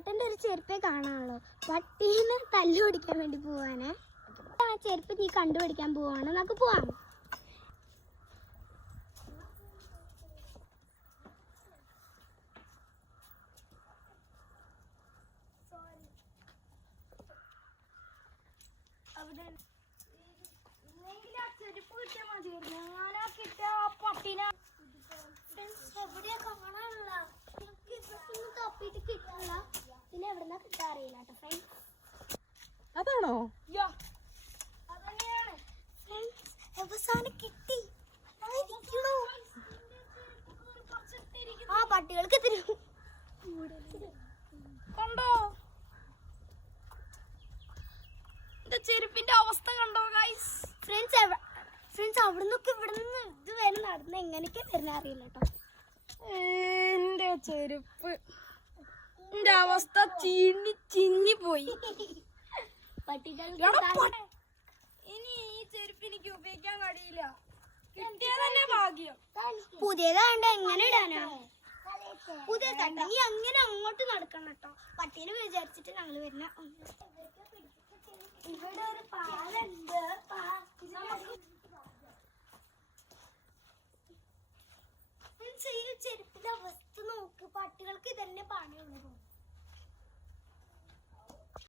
ചേട്ടൻ്റെ ഒരു ചെരുപ്പേ കാണാനുള്ളൂ. പട്ടീനെ തല്ലു പിടിക്കാൻ വേണ്ടി പോവാനേ. ആ ചെരുപ്പ് നീ കണ്ടുപിടിക്കാൻ പോവാണ്. നമുക്ക് പോവാം. ചെരുപ്പ് കിട്ടിയാൽ മതിയായിരുന്നു. ഞാനാ കിട്ടിയ ആ പട്ടീനെ എവിടെയാ കാണാനുള്ള തപ്പിട്ട് കിട്ടില്ല. പിന്നെ എവിടെന്നാ കിട്ടാ അറിയില്ല കേട്ടോ ഫ്രണ്ട്സ്. അതാണോ? അതന്നെയാണ് ഫ്രണ്ട്സ്. അവസാനം കിട്ടി. ആ പട്ടികൾക്ക് തരും. കണ്ടോ ചെരുപ്പിന്റെ അവസ്ഥ കണ്ടോ ഗൈസ്? ഫ്രണ്ട്സ് അവിടുന്നൊക്കെ ഇവിടുന്ന് ഇത് വരെ നടന്ന് എങ്ങനെയൊക്കെ വരുന്ന അറിയില്ല കേട്ടോ. എന്റെ ചെരുപ്പ് എന്റെ അവസ്ഥ ചിന്നി പോയി. ഇനി ഈ ചെരുപ്പ് എനിക്ക് ഉപയോഗിക്കാൻ കഴിയില്ല. കിട്ടിയതന്നെ ഭാഗ്യം. പുതിയതാണ്ട് എങ്ങനെ ഇടാനാ? പുതിയ തട്ട നീ അങ്ങനെ അങ്ങോട്ട് നടക്കണം കേട്ടോ. പട്ടീനെ വിചാരിച്ചിട്ട് ഞങ്ങൾ വരുന്ന. ഇവിടെ ഒരു പാലുണ്ട്. ചെരുപ്പിന്റെ അവസ്ഥ നോക്ക്. പട്ടികൾക്ക് ഇതന്നെ പണിയുള്ളൂ.